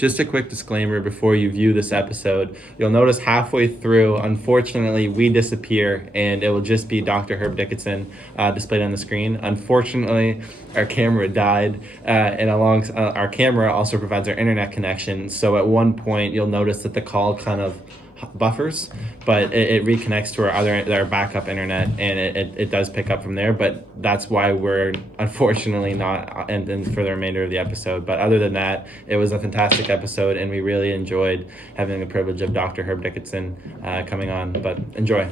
Just a quick disclaimer before you view this episode. You'll notice halfway through, unfortunately, we disappear and it will just be Dr. Herb Dickieson displayed on the screen. Unfortunately, our camera died, and along our camera also provides our internet connection. So at one point, you'll notice that the call kind of buffers, but it reconnects to our backup internet, and it does pick up from there. But that's why we're unfortunately not ending for the remainder of the episode. But other than that, it was a fantastic episode, and we really enjoyed having the privilege of Dr. Herb Dickieson coming on. But enjoy.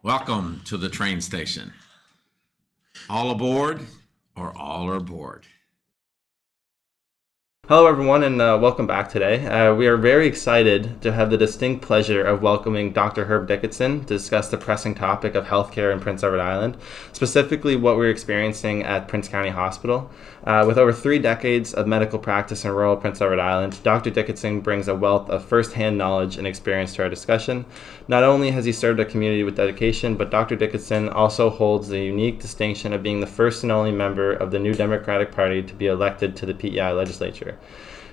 Welcome to the train station. All aboard or all are bored. Hello, everyone, and welcome back today. We are very excited to have the distinct pleasure of welcoming Dr. Herb Dickieson to discuss the pressing topic of healthcare in Prince Edward Island, specifically what we're experiencing at Prince County Hospital. With over 3 decades of medical practice in rural Prince Edward Island, Dr. Dickieson brings a wealth of first-hand knowledge and experience to our discussion. Not only has he served a community with dedication, but Dr. Dickieson also holds the unique distinction of being the first and only member of the New Democratic Party to be elected to the PEI legislature.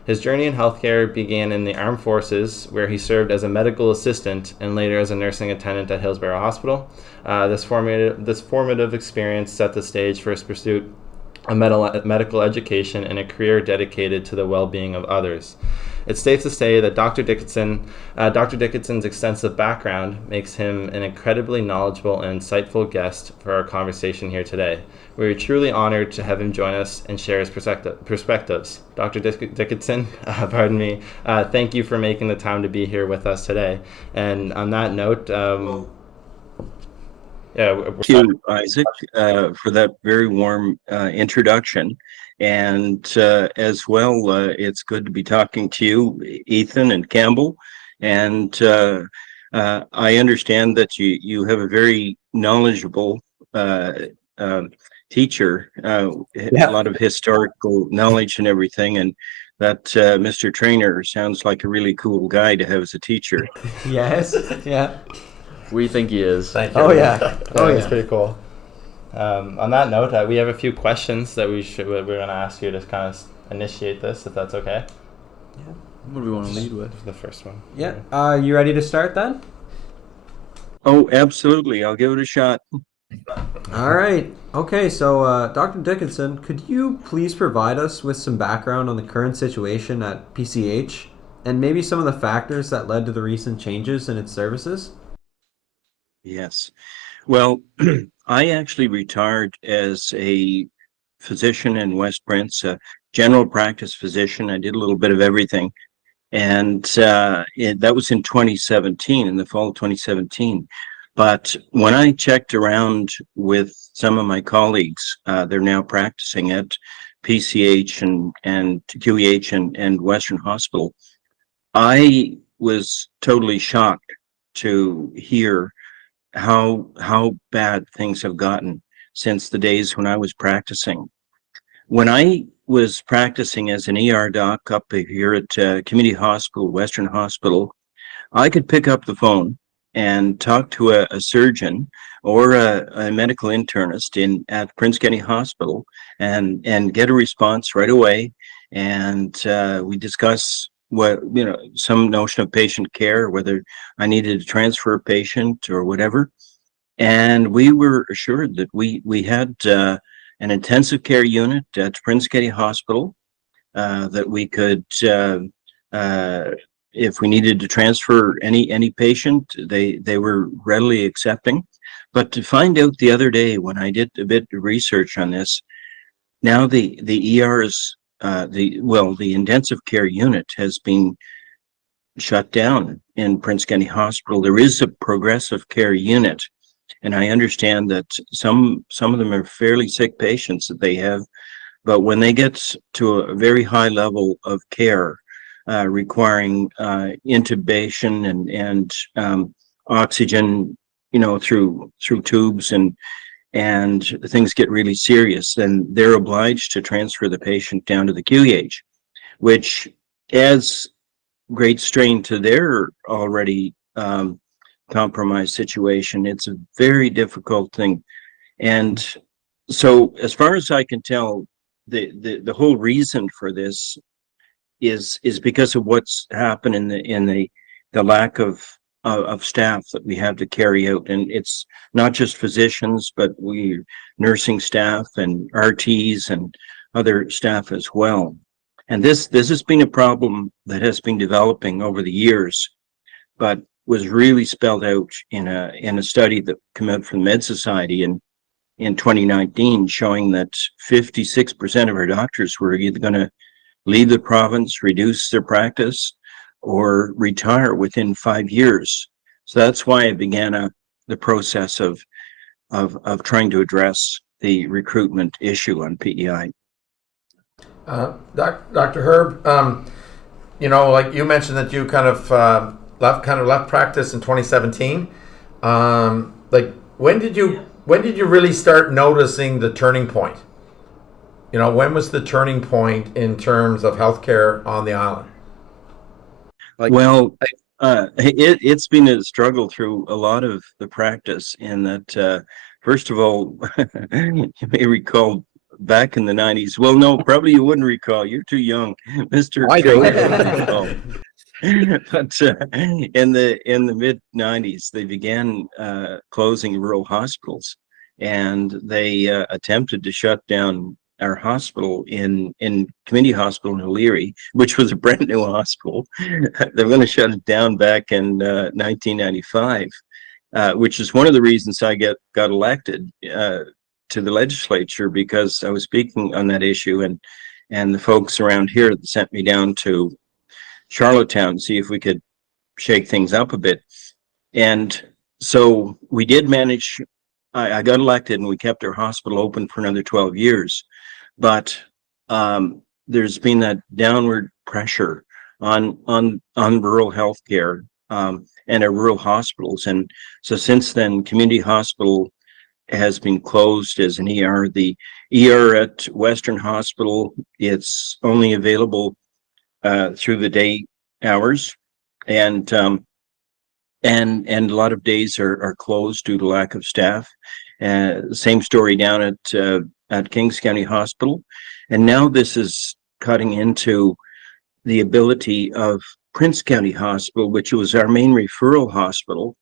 His journey in healthcare began in the armed forces, where he served as a medical assistant and later as a nursing attendant at Hillsborough Hospital. This formative experience set the stage for his pursuit of medical education and a career dedicated to the well-being of others. It's safe to say that Dr. Dickinson's extensive background makes him an incredibly knowledgeable and insightful guest for our conversation here today. We are truly honored to have him join us and share his perspectives. Dr. Dickieson, thank you for making the time to be here with us today. And on that note, Thank you, Isaac, for that very warm introduction. And as well, it's good to be talking to you, Ethan and Campbell. And I understand that you have a very knowledgeable teacher, a lot of historical knowledge and everything. And that Mr. Trainer sounds like a really cool guy to have as a teacher. Yes, yeah. We think he is. Thank you. Oh yeah. It's pretty cool. On that note, we have a few questions that we're going to ask you to kind of initiate this, if that's okay. Yeah. What do we want to lead with? The first one. Yeah. You ready to start then? Oh, absolutely. I'll give it a shot. All right. Okay, so Dr. Dickieson, could you please provide us with some background on the current situation at PCH and maybe some of the factors that led to the recent changes in its services? Yes. Well, I actually retired as a physician in West Prince, a general practice physician. I did a little bit of everything. And that was in 2017, in the fall of 2017. But when I checked around with some of my colleagues, they're now practicing at PCH and QEH and Western Hospital. I was totally shocked to hear how bad things have gotten since the days when I was practicing. When I was practicing as an ER doc up here at Community Hospital, Western Hospital, I could pick up the phone and talk to a surgeon or a medical internist at Prince County Hospital and get a response right away. And we discuss some notion of patient care, whether I needed to transfer a patient or whatever. And we were assured that we had an intensive care unit at Prince County Hospital that we could, if we needed to transfer any patient, they were readily accepting. But to find out the other day when I did a bit of research on this, now the ERs, the intensive care unit has been shut down in Prince County Hospital. There is a progressive care unit, and I understand that some of them are fairly sick patients that they have, but when they get to a very high level of care, requiring intubation and oxygen, through tubes and things get really serious, then they're obliged to transfer the patient down to the QEH, which, as great strain to their already compromised situation. It's a very difficult thing. And so, as far as I can tell, the whole reason for this is because of what's happened in the lack of staff that we have to carry out. And it's not just physicians, but we nursing staff and RTs and other staff as well. And this has been a problem that has been developing over the years, but was really spelled out in a study that came out from the Med Society in 2019, showing that 56% of our doctors were either going to leave the province, reduce their practice, or retire within 5 years. So that's why I began the process of trying to address the recruitment issue on PEI. Dr. Herb, like you mentioned that you kind of left practice in 2017. Like when did you really start noticing the turning point? When was the turning point in terms of healthcare on the island? It's been a struggle through a lot of the practice in that, first of all, you may recall back in the 90s. Well, no, probably you wouldn't recall. You're too young, Mr. I do. But in the mid 90s, they began closing rural hospitals, and they attempted to shut down our hospital in community hospital in O'Leary, which was a brand new hospital. They were going to shut it down back in 1995, which is one of the reasons I got elected to the legislature, because I was speaking on that issue, and the folks around here sent me down to Charlottetown to see if we could shake things up a bit. And so we did manage. I got elected, and we kept our hospital open for another 12 years. But there's been that downward pressure on rural healthcare and our rural hospitals. And so since then, community hospital has been closed as an ER. The ER at Western Hospital, it's only available through the day hours, and a lot of days are closed due to lack of staff. Same story down at Kings County Hospital, and now this is cutting into the ability of Prince County Hospital, which was our main referral hospital,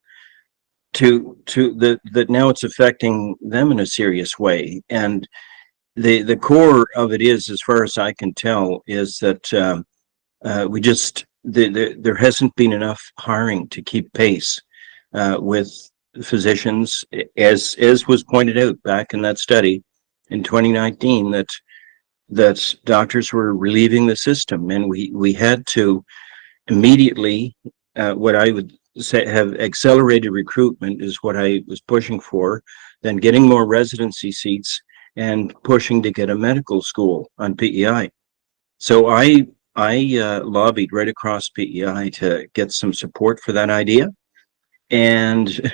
that now it's affecting them in a serious way. And the core of it is, as far as I can tell, is that there hasn't been enough hiring to keep pace with physicians, as was pointed out back in that study in 2019, that doctors were relieving the system, and we had to immediately, what I would say, have accelerated recruitment is what I was pushing for, then getting more residency seats and pushing to get a medical school on PEI. So I lobbied right across PEI to get some support for that idea, and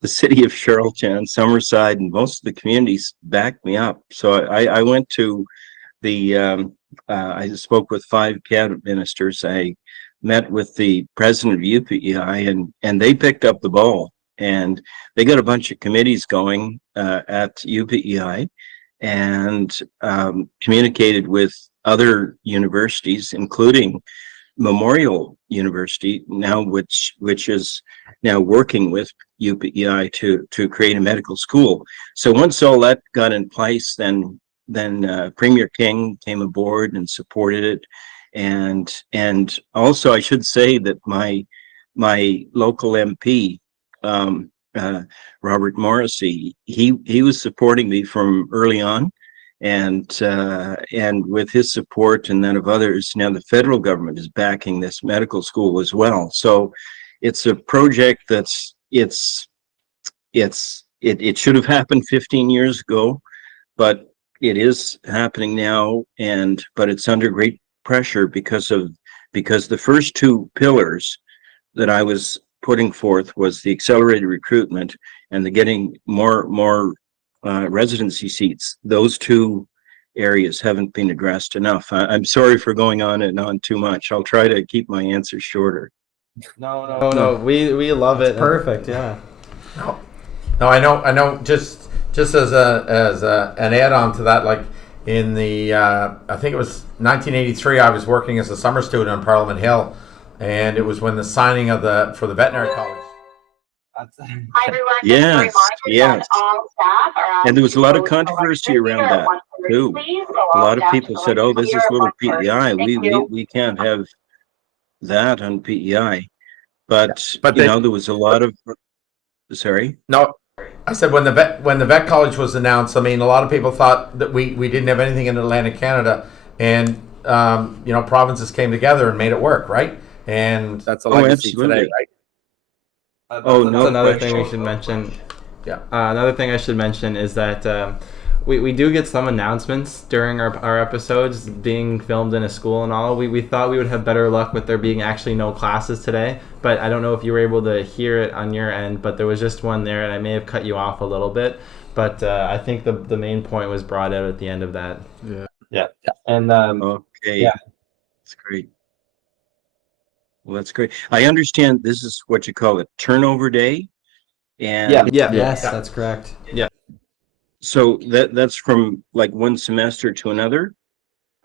the city of Charlottetown, Summerside, and most of the communities backed me up. So I went to I spoke with 5 cabinet ministers. I met with the president of UPEI, and they picked up the ball, and they got a bunch of committees going at UPEI, and communicated with other universities, including Memorial University now, which is now working with UPEI to create a medical school. So once all that got in place, then Premier King came aboard and supported it, and also I should say that my local MP, Robert Morrissey, he was supporting me from early on, and with his support and that of others, now the federal government is backing this medical school as well. So it's a project it should have happened 15 years ago, but it is happening now, but it's under great pressure because the first 2 pillars that I was putting forth was the accelerated recruitment and the getting more residency seats. Those 2 areas haven't been addressed enough. I'm sorry for going on and on too much. I'll try to keep my answers shorter. No, we love it. Perfect. Yeah. No, I know. Just as an add-on to that, like in the I think it was 1983, I was working as a summer student on Parliament Hill, and it was when the signing of for the veterinary college. Hi everyone. Yes, yes. That all staff are And there was a lot of to go to the controversy around lecture that at 1:30, too. please. So A all lot of staff people to said, go "Oh, to this is here little at 1:30. PEI. Thank you. We can't have that on PEI." But But there was a lot of. Sorry. no, I said when the vet college was announced, I mean, a lot of people thought that we didn't have anything in Atlantic Canada, and provinces came together and made it work, right? And that's a legacy absolutely. today, right? Oh, That's no another question. thing we should mention. Yeah. Another thing I should mention is that we do get some announcements during our episodes being filmed in a school and all. We thought we would have better luck with there being actually no classes today, but I don't know if you were able to hear it on your end, but there was just one there, and I may have cut you off a little bit, but I think the main point was brought out at the end of that. Yeah. And Okay. Yeah. That's great. Well, that's great. I understand this is what you call it, turnover day. And Yes, that's correct. so that's from like one semester to another.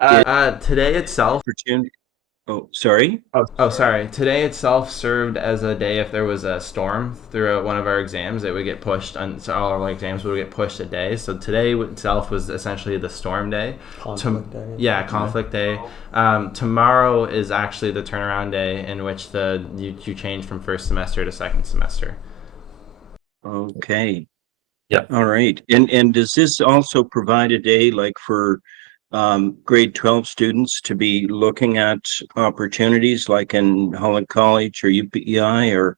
Today itself. Opportunity. Oh, sorry. Oh, sorry. Today itself served as a day if there was a storm throughout one of our exams, it would get pushed. So all our exams would get pushed a day. So today itself was essentially the storm day. Conflict day. Yeah, conflict day. Tomorrow is actually the turnaround day in which you change from first semester to second semester. Okay. Yeah. All right. And does this also provide a day like for grade 12 students to be looking at opportunities like in Holland College or UPEI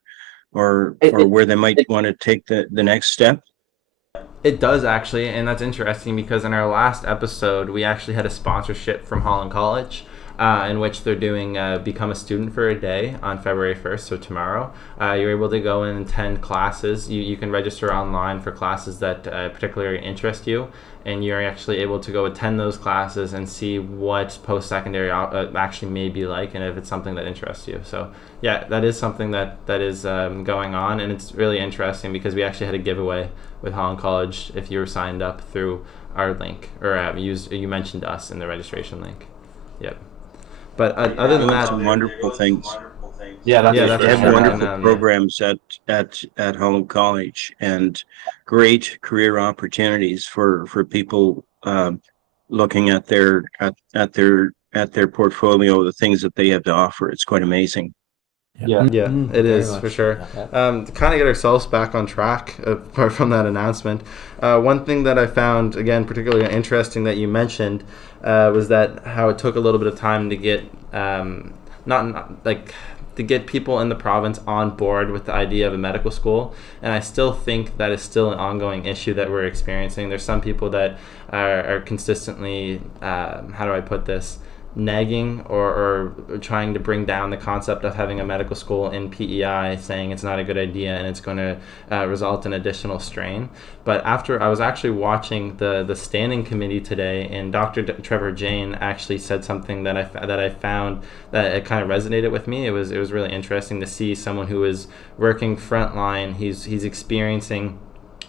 or where they might want to take the next step? It does actually, and that's interesting because in our last episode, we actually had a sponsorship from Holland College, in which they're doing Become a Student for a Day on February 1st, so tomorrow. You're able to go and attend classes. You can register online for classes that particularly interest you, and you're actually able to go attend those classes and see what post-secondary actually may be like, and if it's something that interests you. So yeah, that is something that is going on, and it's really interesting because we actually had a giveaway with Holland College if you were signed up through our link, or you mentioned us in the registration link. Yep. But other than that, some wonderful things. Yeah, They that's have sure. wonderful And, programs at Holland College and great career opportunities for people looking at their portfolio, the things that they have to offer. It's quite amazing. Yeah, it very is much. for sure. Yeah. To kind of get ourselves back on track, apart from that announcement, one thing that I found, again, particularly interesting that you mentioned, was that how it took a little bit of time to get, to get people in the province on board with the idea of a medical school. And I still think that is still an ongoing issue that we're experiencing. There's some people that are consistently, how do I put this, nagging or trying to bring down the concept of having a medical school in PEI, saying it's not a good idea and it's going to result in additional strain. But after I was actually watching the standing committee today, and Dr. Trevor Jane actually said something that I found that it kind of resonated with me. It was really interesting to see someone who is working frontline. He's experiencing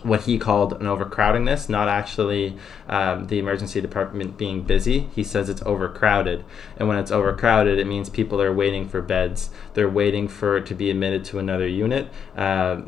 what he called an overcrowdingness, not actually the emergency department being busy. He says it's overcrowded. And when it's overcrowded, it means people are waiting for beds. They're waiting for it to be admitted to another unit.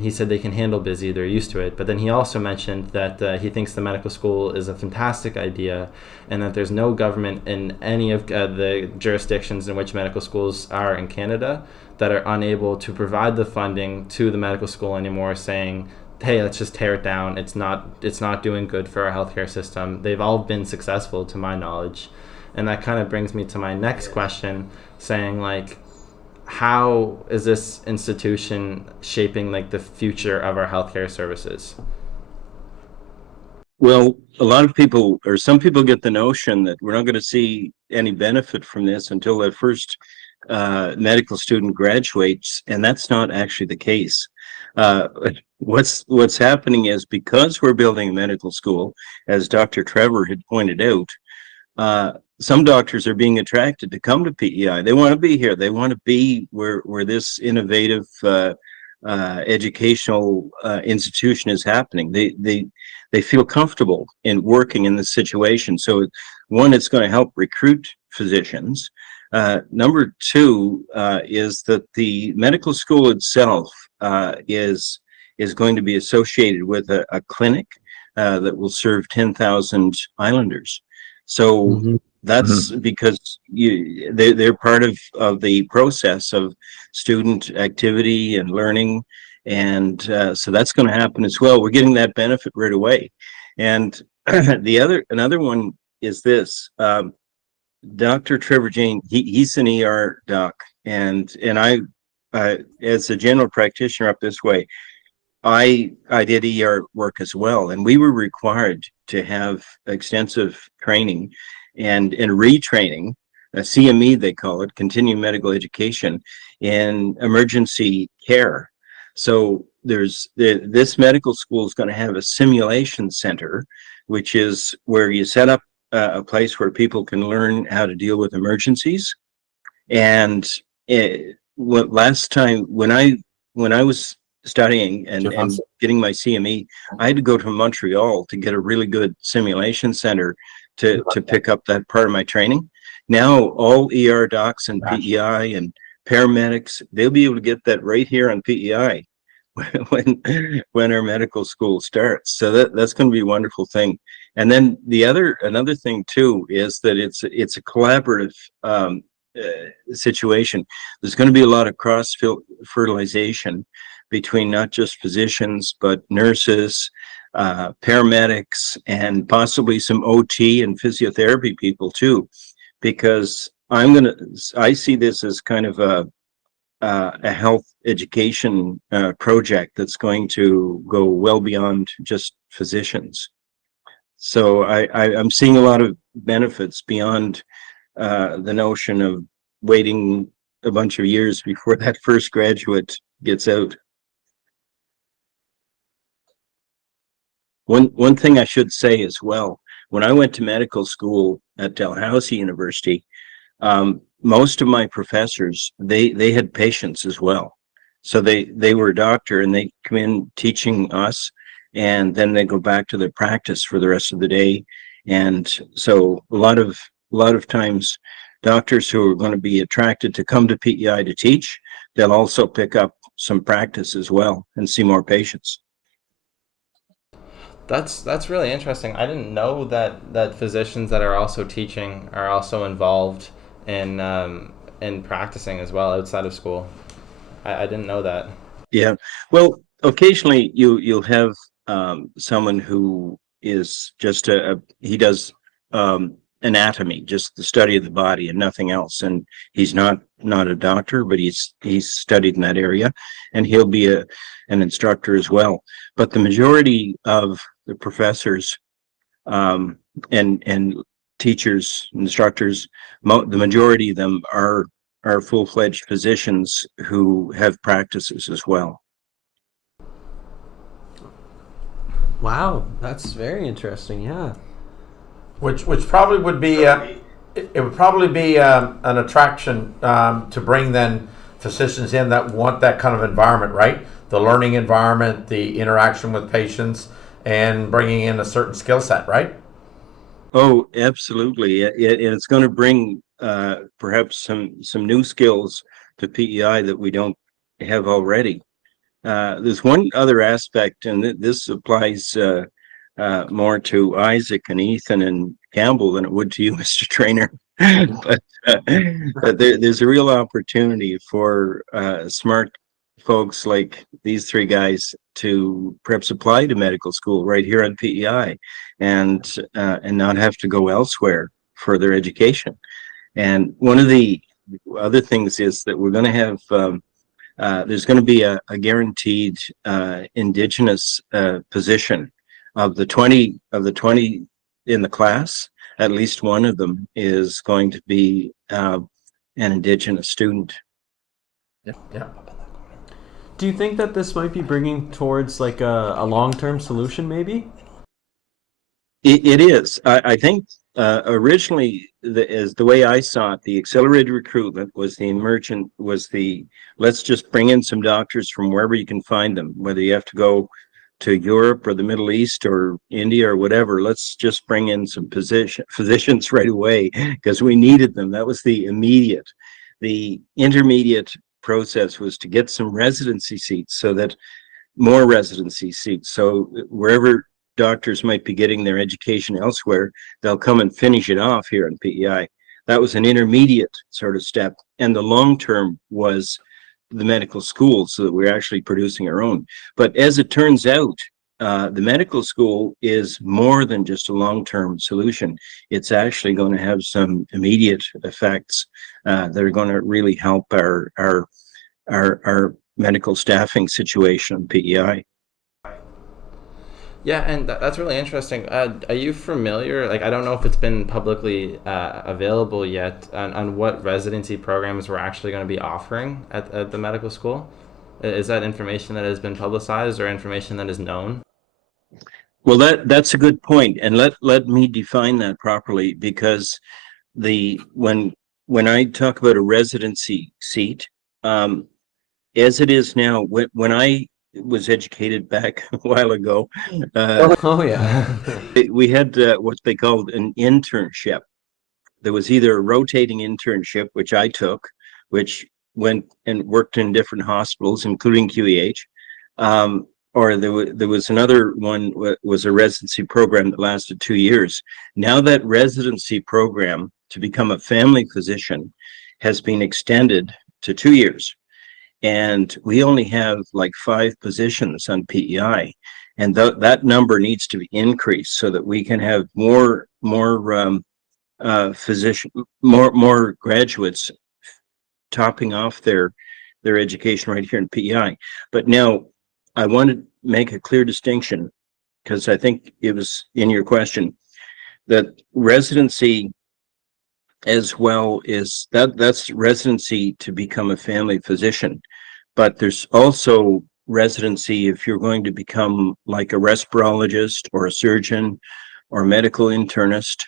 He said they can handle busy, they're used to it. But then he also mentioned that he thinks the medical school is a fantastic idea, and that there's no government in any of the jurisdictions in which medical schools are in Canada that are unable to provide the funding to the medical school anymore, saying, hey, let's just tear it down. It's not doing good for our healthcare system. They've all been successful, to my knowledge. And that kind of brings me to my next question, saying, like, how is this institution shaping, like, the future of our healthcare services? Well, a lot of people, or some people, get the notion that we're not going to see any benefit from this until that first medical student graduates, and that's not actually the case. What's happening is, because we're building a medical school, as Dr. Trevor had pointed out, some doctors are being attracted to come to PEI. They want to be here. They want to be where this innovative educational institution is happening. They feel comfortable in working in this situation. So, one, it's going to help recruit physicians. Number two is that the medical school itself is going to be associated with a clinic that will serve 10,000 islanders. So that's because they're part of the process of student activity and learning, and so that's going to happen as well. We're getting that benefit right away. And another one is this. Dr. Trevor Jane, he's an ER doc, and I, as a general practitioner up this way, I did ER work as well, and we were required to have extensive training and retraining, a CME they call it, continuing medical education, in emergency care. So this medical school is going to have a simulation center, which is where you set up a place where people can learn how to deal with emergencies. And last time when I was studying and getting my CME, I had to go to Montreal to get a really good simulation center to pick up that part of my training. Now all ER docs and PEI and paramedics, they'll be able to get that right here on PEI when our medical school starts. So that's going to be a wonderful thing. And then another thing too is that it's a collaborative situation. There's going to be a lot of cross fertilization between not just physicians but nurses, paramedics, and possibly some OT and physiotherapy people too, because I see this as kind of a health education project that's going to go well beyond just physicians. So I'm seeing a lot of benefits beyond the notion of waiting a bunch of years before that first graduate gets out. One thing I should say as well, when I went to medical school at Dalhousie University, most of my professors, they had patients as well. So they were a doctor and they come in teaching us, and then they go back to their practice for the rest of the day. And so a lot of times doctors who are going to be attracted to come to PEI to teach, they'll also pick up some practice as well and see more patients. That's really interesting. I didn't know that physicians that are also teaching are also involved in practicing as well outside of school. I didn't know that. Yeah, well, occasionally you'll have someone who is just he does anatomy, just the study of the body and nothing else, and he's not a doctor, but he's studied in that area, and he'll be an instructor as well. But the majority of the professors and teachers, instructors, the majority of them are full-fledged physicians who have practices as well. Wow, that's very interesting. Yeah. Which probably would be it would probably be an attraction to bring then physicians in that want that kind of environment, right? The learning environment, the interaction with patients, and bringing in a certain skill set, right? Oh, absolutely. It's going to bring perhaps some new skills to PEI that we don't have already. There's one other aspect, and this applies more to Isaac and Ethan and Campbell than it would to you, Mr. Trainer. but there's a real opportunity for smart folks like these three guys to perhaps apply to medical school right here at PEI and not have to go elsewhere for their education. And one of the other things is that we're going to have there's going to be a guaranteed Indigenous position of the 20 in the class. At least one of them is going to be an Indigenous student. Yeah. Do you think that this might be bringing towards like a long-term solution, maybe? It is. I think Originally, as the way I saw it, the accelerated recruitment was let's just bring in some doctors from wherever you can find them, whether you have to go to Europe or the Middle East or India or whatever. Let's just bring in some physicians right away because we needed them. That was the immediate. The intermediate process was to get some residency seats, so that more residency seats. So wherever doctors might be getting their education elsewhere, they'll come and finish it off here in PEI. That was an intermediate sort of step. And the long term was the medical school, so that we're actually producing our own. But as it turns out, the medical school is more than just a long-term solution. It's actually going to have some immediate effects that are going to really help our medical staffing situation in PEI. Yeah, and that's really interesting. Are you familiar? Like, I don't know if it's been publicly available yet on what residency programs we're actually going to be offering at the medical school. Is that information that has been publicized or information that is known? Well, that's a good point, and let me define that properly, because when I talk about a residency seat, as it is now, when I was educated back a while ago, Oh yeah. we had what they called an internship. There was either a rotating internship, which I took, which went and worked in different hospitals, including QEH, or there was another one, was a residency program that lasted 2 years. Now that residency program to become a family physician has been extended to 2 years. And we only have like 5 positions on PEI, and that number needs to be increased so that we can have more graduates topping off their education right here in PEI. But now I want to make a clear distinction, because I think it was in your question, that residency as well is that's residency to become a family physician. But there's also residency if you're going to become like a respirologist or a surgeon or medical internist.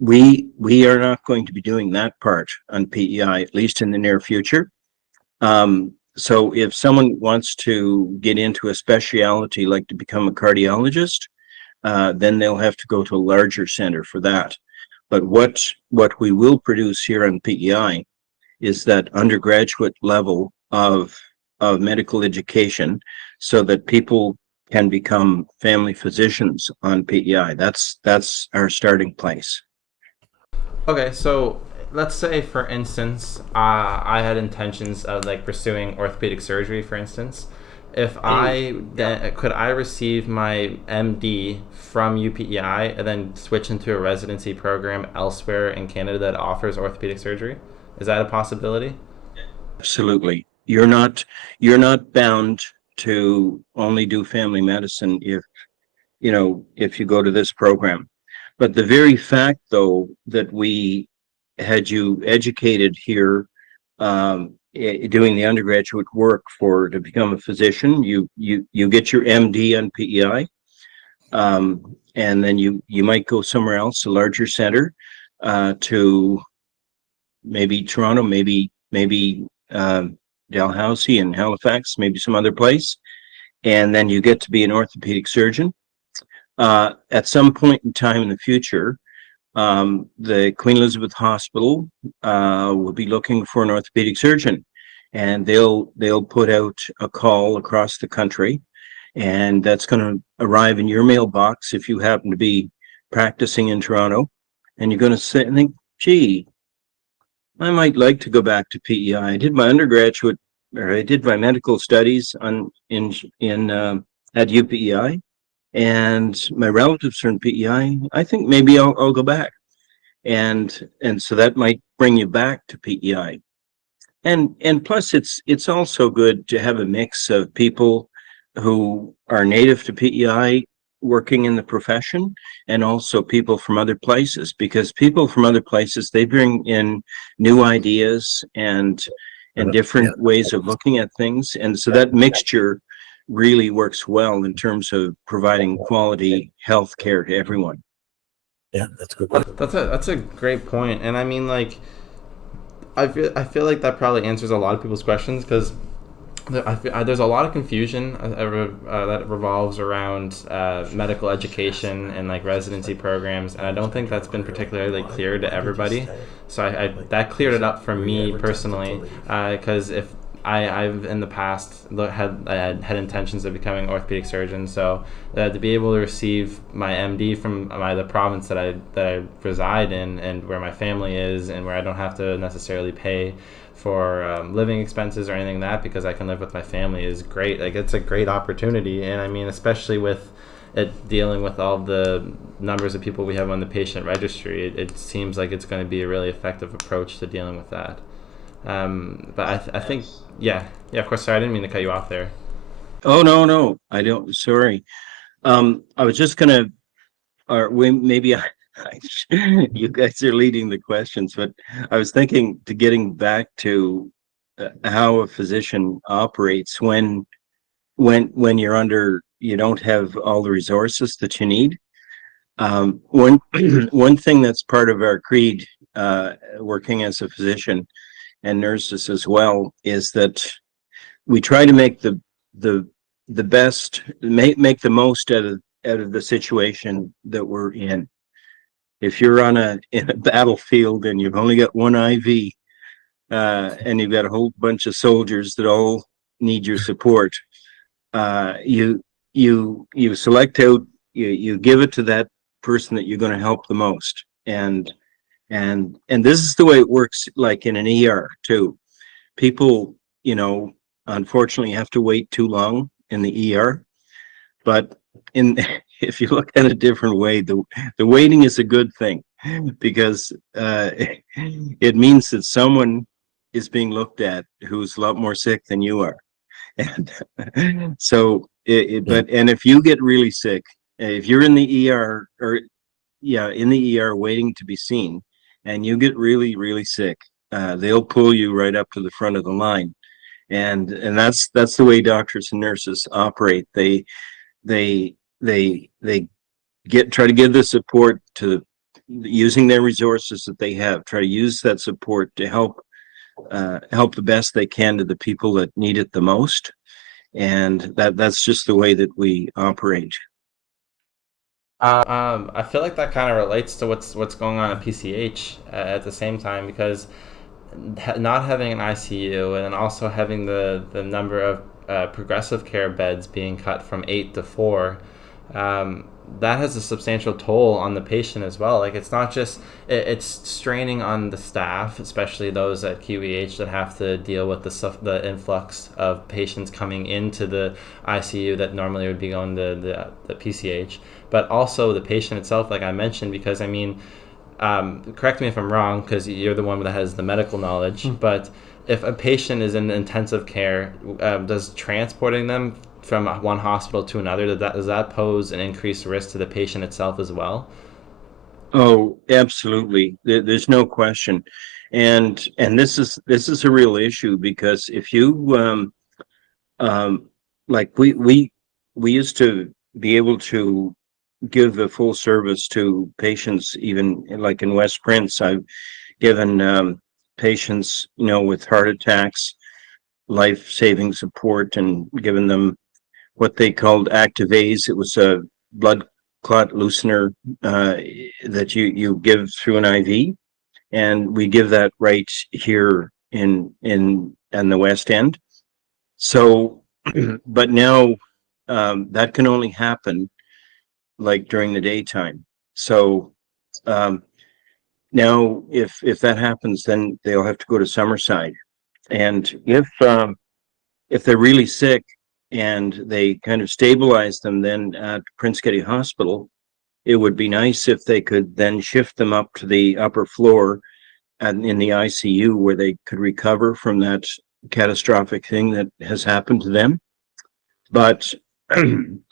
We are not going to be doing that part on PEI, at least in the near future. So if someone wants to get into a specialty, like to become a cardiologist, then they'll have to go to a larger center for that. But what we will produce here on PEI is that undergraduate level of medical education, so that people can become family physicians on PEI. That's our starting place. Okay, so let's say, for instance, I had intentions of like pursuing orthopedic surgery, for instance. If could I receive my MD from UPEI and then switch into a residency program elsewhere in Canada that offers orthopedic surgery? Is that a possibility? Absolutely. You're not bound to only do family medicine if you go to this program. But the very fact, though, that we had you educated here, doing the undergraduate work to become a physician, you get your MD on PEI, and then you might go somewhere else, a larger center, to maybe Toronto, maybe Dalhousie and Halifax, maybe some other place, and then you get to be an orthopedic surgeon. At some point in time in the future, the Queen Elizabeth Hospital will be looking for an orthopedic surgeon, and they'll put out a call across the country, and that's going to arrive in your mailbox if you happen to be practicing in Toronto, and you're going to sit and think, gee, I might like to go back to PEI. I did my undergraduate, or I did my medical studies at UPEI, and my relatives are in PEI. I think maybe I'll go back, and so that might bring you back to PEI. And plus, it's also good to have a mix of people who are native to PEI working in the profession, and also people from other places, because people from other places, they bring in new ideas and different ways of looking at things, and so that mixture really works well in terms of providing quality health care to everyone. Yeah, that's good. That's a great point, and I mean, like, I feel like that probably answers a lot of people's questions because there's a lot of confusion that revolves around medical education and like residency programs, and I don't think that's been particularly clear to everybody. So I that cleared it up for me personally, because if I've in the past had intentions of becoming an orthopedic surgeon, so to be able to receive my MD from the province that I reside in and where my family is and where I don't have to necessarily pay for living expenses or anything like that because I can live with my family is great. Like, it's a great opportunity, and I mean, especially with it dealing with all the numbers of people we have on the patient registry, it seems like it's going to be a really effective approach to dealing with that. But I think, yeah, of course. Sorry, I didn't mean to cut you off there. Oh, no, I don't, sorry. I was just gonna, or maybe you guys are leading the questions, but I was thinking to getting back to how a physician operates when you're you don't have all the resources that you need. One one thing that's part of our creed, working as a physician and nurses as well, is that we try to make the best, make the most out of the situation that we're in. If you're in a battlefield and you've only got one IV, and you've got a whole bunch of soldiers that all need your support, you select out, you give it to that person that you're going to help the most, and this is the way it works, like in an ER too. People, unfortunately have to wait too long in the ER, but in if you look at it a different way, the waiting is a good thing because it means that someone is being looked at who's a lot more sick than you are. And so but if you get really sick, if you're in the ER, or in the ER waiting to be seen, and you get really, really sick, they'll pull you right up to the front of the line. And that's the way doctors and nurses operate. They try to give the support to, using their resources that they have, try to use that support to help the best they can to the people that need it the most. And that's just the way that we operate. I feel like that kind of relates to what's going on at PCH at the same time, because not having an ICU and then also having the number of progressive care beds being cut from 8 to 4, that has a substantial toll on the patient as well. Like, it's not just it's straining on the staff, especially those at QEH that have to deal with the influx of patients coming into the ICU that normally would be going to the PCH, but also the patient itself, like I mentioned, because I mean, correct me if I'm wrong, because you're the one that has the medical knowledge, but if a patient is in intensive care, does transporting them from one hospital to another, does that pose an increased risk to the patient itself as well? Oh, absolutely. There's no question. And this is a real issue, because if you like we used to be able to give the full service to patients, even like in West Prince. I've given patients, with heart attacks, life-saving support, and given them what they called Activase. It was a blood clot loosener that you give through an IV, and we give that right here in the West End. So, but now that can only happen like during the daytime. So now if that happens, then they'll have to go to Summerside. And if they're really sick and they kind of stabilize them, then at Prince Getty Hospital, it would be nice if they could then shift them up to the upper floor and in the ICU, where they could recover from that catastrophic thing that has happened to them. But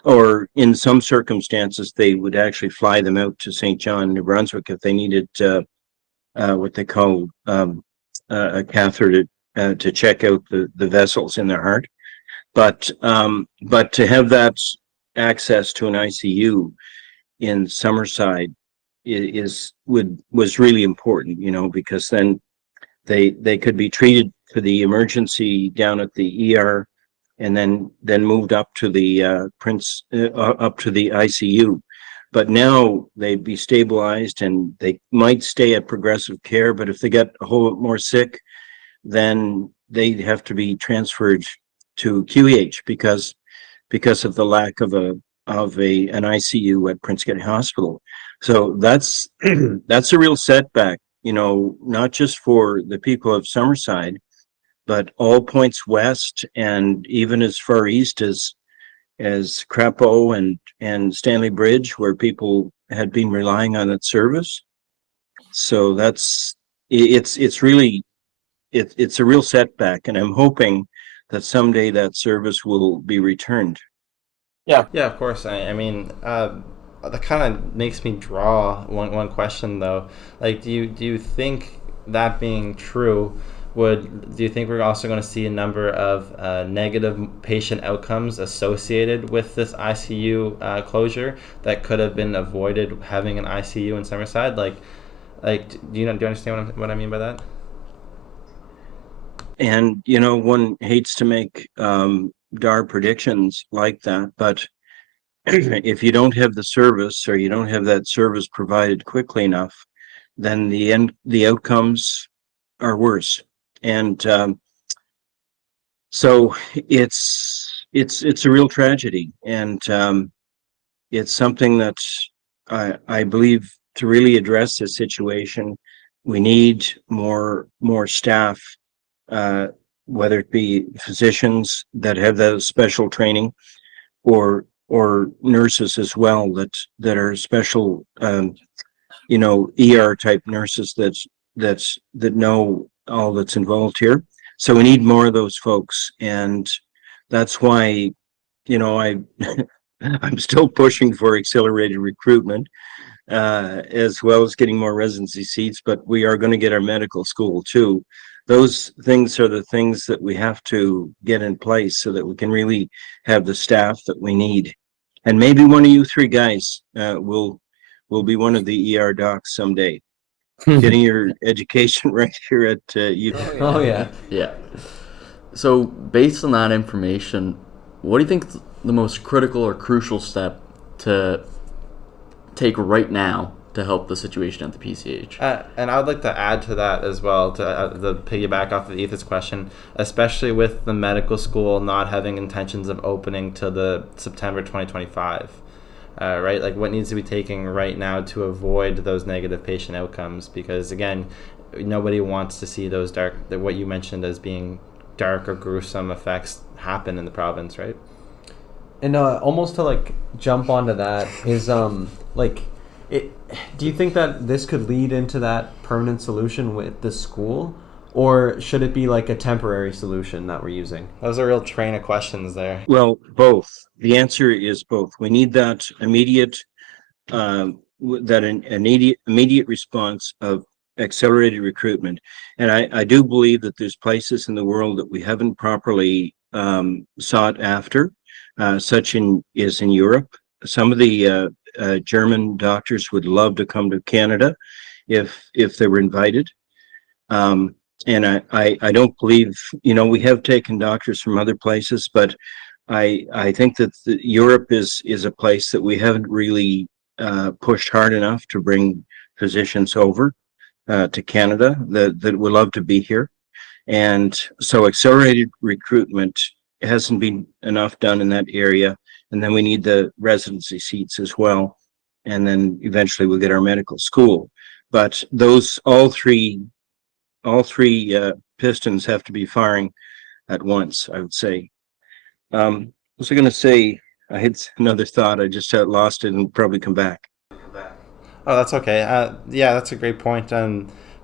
or in some circumstances, they would actually fly them out to St. John, New Brunswick, if they needed what they call a catheter to check out the vessels in their heart. But to have that access to an ICU in Summerside was really important, because then they could be treated for the emergency down at the ER, and then moved up to the up to the ICU. But now they'd be stabilized and they might stay at progressive care. But if they get a whole lot more sick, then they'd have to be transferred to QEH because of the lack of an ICU at Prince George Hospital. So that's that's a real setback, not just for the people of Summerside, but all points west and even as far east as Crapo and Stanley Bridge, where people had been relying on that service. So it's really it's a real setback, and I'm hoping that someday that service will be returned. Yeah, of course. I mean, that kind of makes me draw one question though. Like, do you think, that being true, do you think we're also going to see a number of negative patient outcomes associated with this ICU closure that could have been avoided having an ICU in Summerside? Like, do you understand what I mean by that? And one hates to make dire predictions like that, but if you don't have the service, or you don't have that service provided quickly enough, then the outcomes are worse. And so it's a real tragedy, and it's something that I believe, to really address this situation, we need more staff, whether it be physicians that have that special training, or nurses as well that are special, ER type nurses that know all that's involved here. So we need more of those folks, and that's why, I I'm still pushing for accelerated recruitment, as well as getting more residency seats, but we are going to get our medical school too. Those things are the things that we have to get in place so that we can really have the staff that we need. And maybe one of you three guys will be one of the ER docs someday, getting your education right here at U. Oh yeah. Yeah. So, based on that information, what do you think the most critical or crucial step to take right now to help the situation at the PCH? And I would like to add to that as well, to the piggyback off of Ethan's question, especially with the medical school not having intentions of opening till the September 2025. Right? Like, what needs to be taken right now to avoid those negative patient outcomes? Because again, nobody wants to see those what you mentioned as being dark or gruesome effects happen in the province, right? And almost to like jump onto that is do you think that this could lead into that permanent solution with the school, or should it be like a temporary solution that we're using? That was a real train of questions there. Well, both. The answer is both. We need that immediate immediate response of accelerated recruitment. And I do believe that there's places in the world that we haven't properly sought after, such is in Europe. Some of the German doctors would love to come to Canada if they were invited. And I don't believe, we have taken doctors from other places, but I think that Europe is a place that we haven't really pushed hard enough to bring physicians over to Canada that would love to be here. And so accelerated recruitment hasn't been enough done in that area. And then we need the residency seats as well. And then eventually we'll get our medical school. But all three pistons have to be firing at once, I would say. What was I going to say? I had another thought. I just lost it and probably come back. Oh, that's okay. Yeah, that's a great point.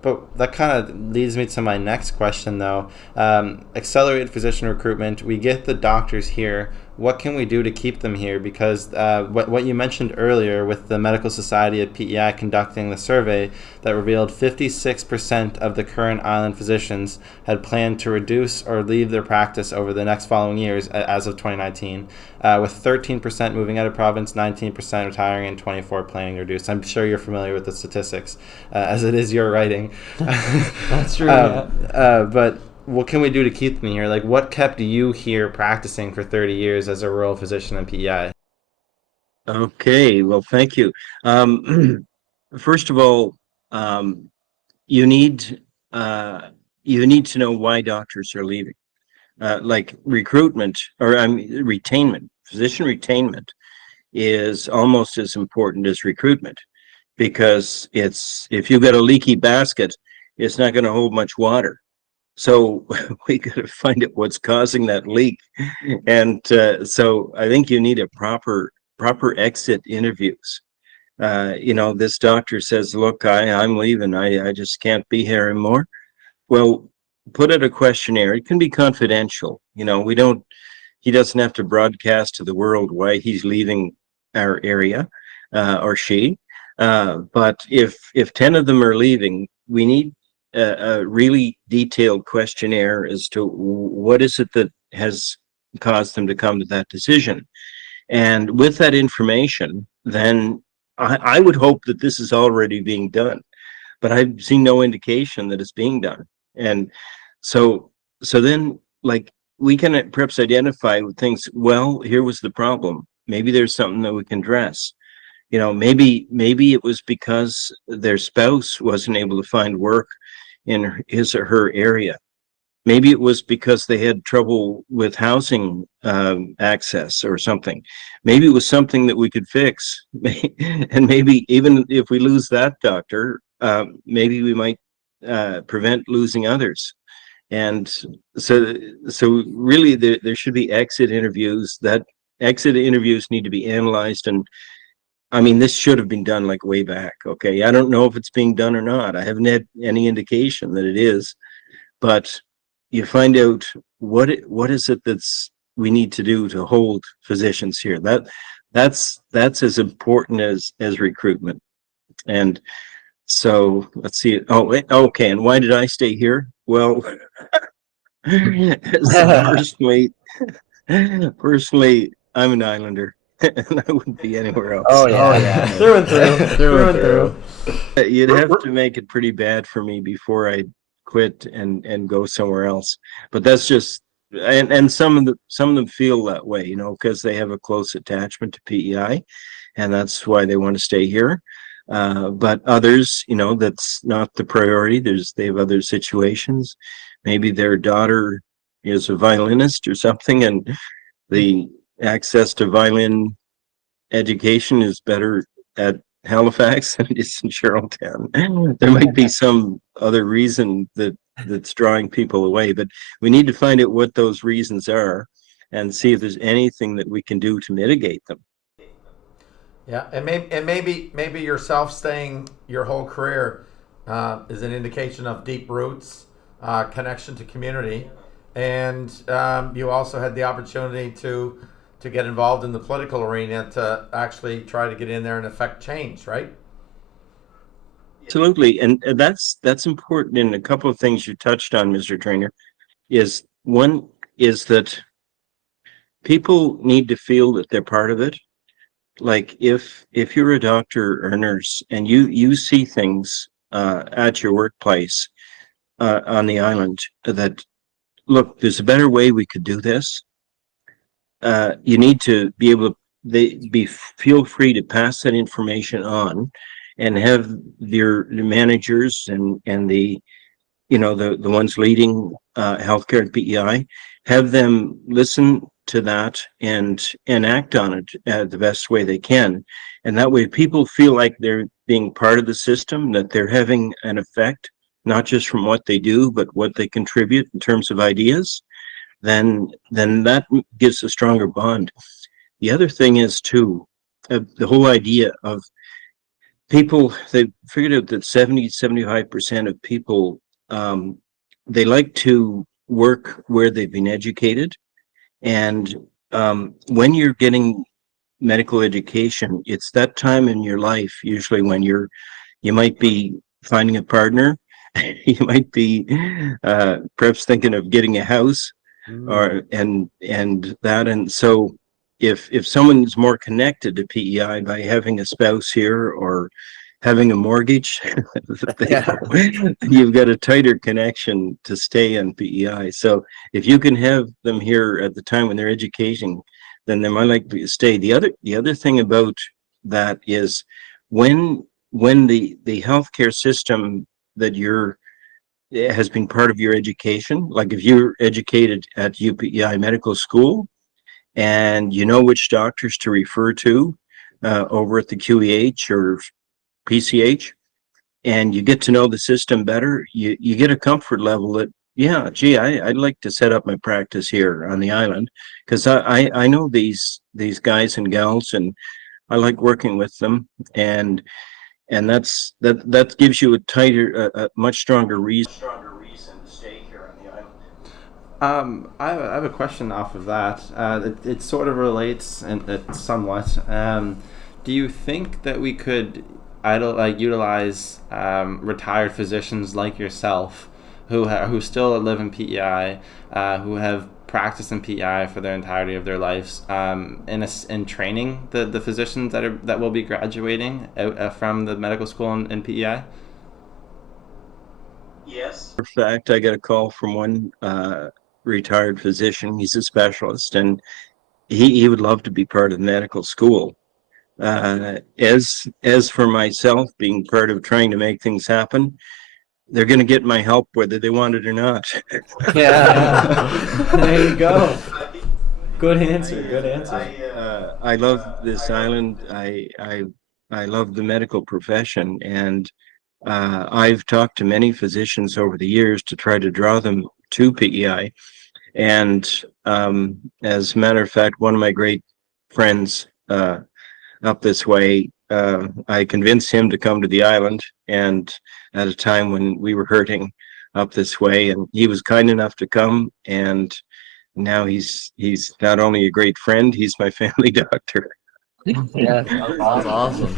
But that kind of leads me to my next question, though. Accelerated physician recruitment, we get the doctors here, what can we do to keep them here? Because what you mentioned earlier with the Medical Society of PEI conducting the survey that revealed 56% of the current island physicians had planned to reduce or leave their practice over the next following years as of 2019, with 13% moving out of province, 19% retiring, and 24 planning to reduce. I'm sure you're familiar with the statistics, as it is your writing. That's true. But what can we do to keep them here? Like, what kept you here practicing for 30 years as a rural physician in PEI? Okay, well, thank you. First of all, um, you need you need to know why doctors are leaving. Like recruitment or retainment, physician retainment is almost as important as recruitment, because it's if you got a leaky basket, it's not going to hold much water. So we got to find out what's causing that leak, and so I think you need a proper exit interviews. This doctor says, "Look, I'm leaving. I just can't be here anymore." Well, put out a questionnaire. It can be confidential. We don't. He doesn't have to broadcast to the world why he's leaving our area, or she. But if 10 of them are leaving, we need a really detailed questionnaire as to what is it that has caused them to come to that decision. And with that information, then I would hope that this is already being done, but I've seen no indication that it's being done. And so, so then, like, we can perhaps identify things. Well, here was the problem. Maybe there's something that we can address. Maybe it was because their spouse wasn't able to find work in his or her area. Maybe it was because they had trouble with housing access or something. Maybe it was something that we could fix. And maybe even if we lose that doctor, maybe we might prevent losing others. And so really there should be exit interviews. That exit interviews need to be analyzed. And I mean, this should have been done like way back. Okay. I don't know if it's being done or not. I haven't had any indication that it is, but you find out what is it that's we need to do to hold physicians here. That's as important as recruitment. And so let's see. Oh, okay. And why did I stay here? Well, personally, I'm an islander, and I wouldn't be anywhere else. Oh yeah, through and through. You'd have to make it pretty bad for me before I quit and go somewhere else. But that's just and some of them feel that way, because they have a close attachment to PEI, and that's why they want to stay here. But others, that's not the priority. They have other situations. Maybe their daughter is a violinist or something, and the access to violin education is better at Halifax than it is in Charlottetown. There might be some other reason that's drawing people away, but we need to find out what those reasons are and see if there's anything that we can do to mitigate them. Yeah, and maybe yourself staying your whole career is an indication of deep roots, connection to community, and you also had the opportunity to get involved in the political arena to actually try to get in there and affect change, right? Absolutely, and that's important. In a couple of things you touched on, Mr. Trainer, is one is that people need to feel that they're part of it. Like if you're a doctor or a nurse and you see things at your workplace on the island that, look, there's a better way we could do this. You need to be able to feel free to pass that information on, and have your managers and the ones leading healthcare at PEI, have them listen to that and act on it the best way they can. And that way people feel like they're being part of the system, that they're having an effect, not just from what they do, but what they contribute in terms of ideas. Then that gives a stronger bond. The other thing is too, the whole idea of people, they figured out that 75% of people, they like to work where they've been educated. And when you're getting medical education, it's that time in your life, usually when you might be finding a partner, you might be perhaps thinking of getting a house, or and so if someone's more connected to PEI by having a spouse here or having a mortgage, you've got a tighter connection to stay on PEI. So if you can have them here at the time when they're educating, then they're more likely to stay. The other thing about that is when the healthcare system that you're has been part of your education, like if you're educated at UPEI Medical School and you know which doctors to refer to over at the QEH or PCH, and you get to know the system better, you get a comfort level that, yeah, gee, I'd like to set up my practice here on the island because I know these guys and gals, and I like working with them, and that gives you a tighter, a much stronger reason to stay here on the island. I have a question off of that. It sort of relates somewhat. Do you think that we could utilize retired physicians like yourself, who still live in PEI, who have practiced in PEI for their entirety of their lives, in training the physicians that will be graduating out from the medical school in PEI? Yes. In fact, I got a call from one retired physician. He's a specialist, and he would love to be part of medical school. As for myself, being part of trying to make things happen, they're going to get my help whether they want it or not. Yeah. There you go. Good answer. Good answer. I love this island. I love the medical profession, and I've talked to many physicians over the years to try to draw them to PEI. And as a matter of fact, one of my great friends up this way, I convinced him to come to the island, and at a time when we were hurting up this way, and he was kind enough to come, and now he's not only a great friend, he's my family doctor. Yeah, that's awesome.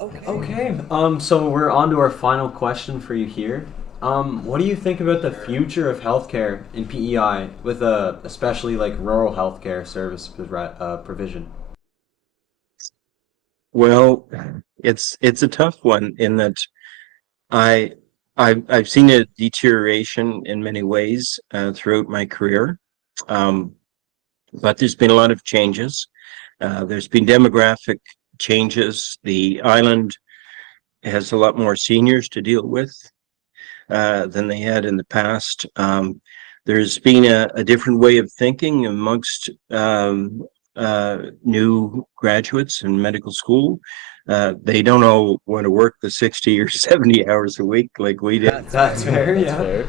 Okay. So we're on to our final question for you here. What do you think about the future of healthcare in PEI with especially like rural healthcare service provision? Well, it's a tough one in that I I've seen a deterioration in many ways throughout my career, but there's been a lot of changes. There's been demographic changes. The island has a lot more seniors to deal with than they had in the past. There's been a different way of thinking amongst new graduates in medical school. They don't all want to work the 60 or 70 hours a week like we did. That's fair. That's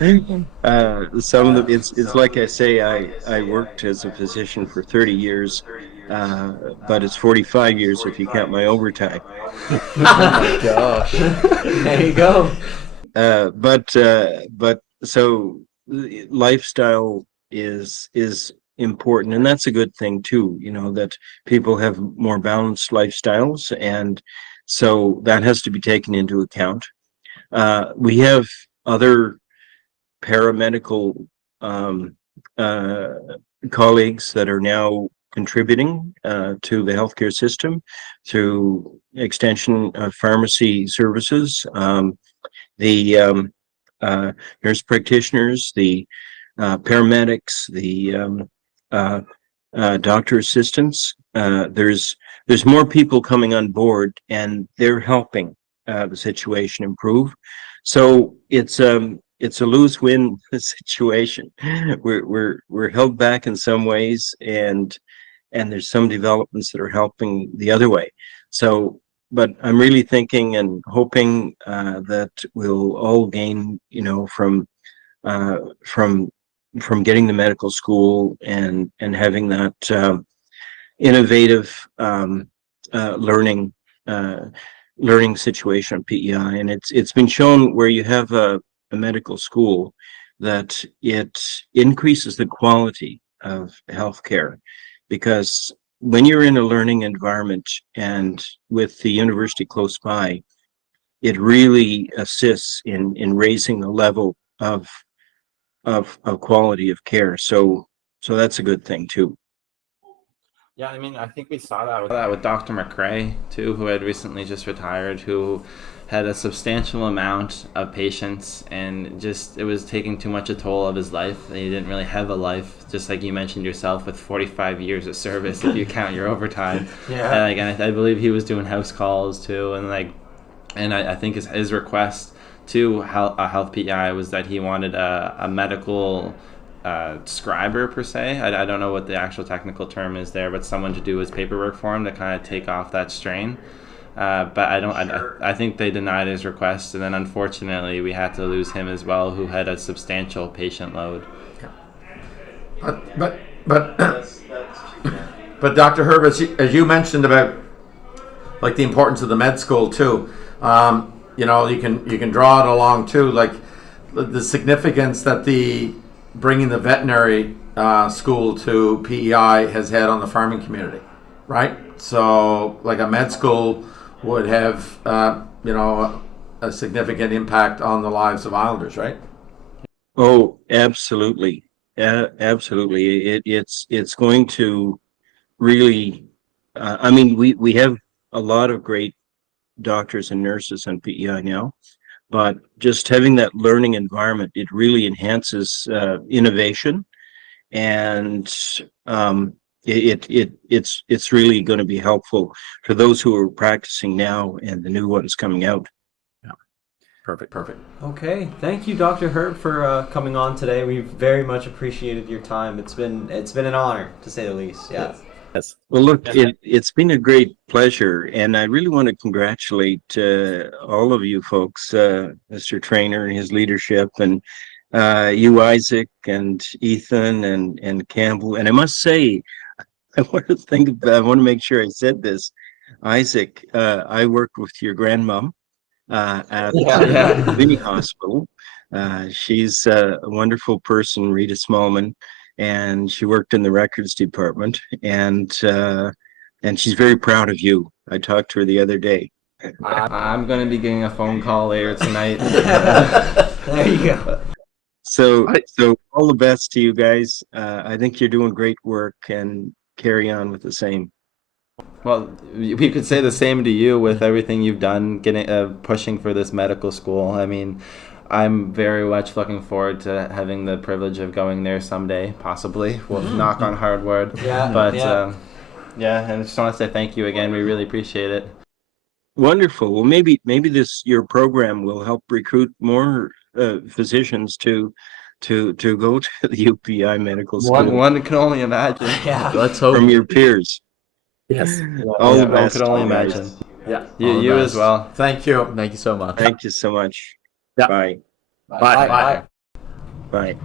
fair. Some of them, it's like I say, I worked as a physician for 30 years, but it's 45 years if you count my overtime. Oh my gosh. There you go. But so lifestyle is important, and that's a good thing too, you know, that people have more balanced lifestyles, and so that has to be taken into account. We have other paramedical colleagues that are now contributing to the healthcare system through extension of pharmacy services. The nurse practitioners, the paramedics, the doctor assistants. There's more people coming on board, and they're helping the situation improve. So it's a lose-win situation. We're held back in some ways, and there's some developments that are helping the other way. So, but I'm really thinking and hoping that we'll all gain, you know, from getting the medical school and having that innovative learning learning situation at PEI. And it's been shown where you have a medical school, that it increases the quality of healthcare, because when you're in a learning environment and with the university close by, it really assists in raising the level of quality of care. So that's a good thing too. Yeah, I mean, I think we saw that with Dr. McRae, too, who had recently just retired, who had a substantial amount of patients, and just it was taking too much a toll of his life. He didn't really have a life, just like you mentioned yourself, with 45 years of service, if you count your overtime. Yeah. And I believe he was doing house calls, too, and I think his request to a health PI was that he wanted a medical scriber per se. I don't know what the actual technical term is there, but someone to do his paperwork for him to kind of take off that strain. But I don't. I think they denied his request, and then unfortunately we had to lose him as well, who had a substantial patient load. But but Dr. Herb, as you mentioned about like the importance of the med school too, you know, you can draw it along too, like the significance that the bringing the veterinary school to PEI has had on the farming community, right? So like a med school would have, you know, a significant impact on the lives of Islanders, right? Oh, absolutely. Absolutely. It's going to really, I mean, we have a lot of great doctors and nurses on PEI now, but just having that learning environment, it really enhances innovation, and it's really going to be helpful for those who are practicing now and the new ones coming out. Yeah, perfect. Okay, thank you, Dr. Herb, for coming on today. We very much appreciated your time. It's been an honor, to say the least. Yeah. Yes. Well, look, it's been a great pleasure, and I really want to congratulate all of you folks, Mr. Trainer and his leadership, and you, Isaac, and Ethan, and Campbell. And I must say, I want to make sure I said this. Isaac, I worked with your grandmom at the Vinny Hospital. She's a wonderful person, Rita Smallman, and she worked in the records department, and she's very proud of you. I talked to her the other day. I'm going to be getting a phone call later tonight. There you go. So all the best to you guys. I think you're doing great work, and carry on with the same. Well, we could say the same to you with everything you've done, pushing for this medical school. I mean, I'm very much looking forward to having the privilege of going there someday, possibly. We'll knock on hard wood. Yeah. But yeah. And I just want to say thank you again. We really appreciate it. Wonderful. Well, maybe your program will help recruit more physicians to go to the UPI medical school. One can only imagine. Yeah. Let's hope. From your peers. Yes. All the One best. could only guys. imagine. Yeah. You as well. Thank you. Thank you so much. Thank you so much. Yeah. Bye. Bye. Bye.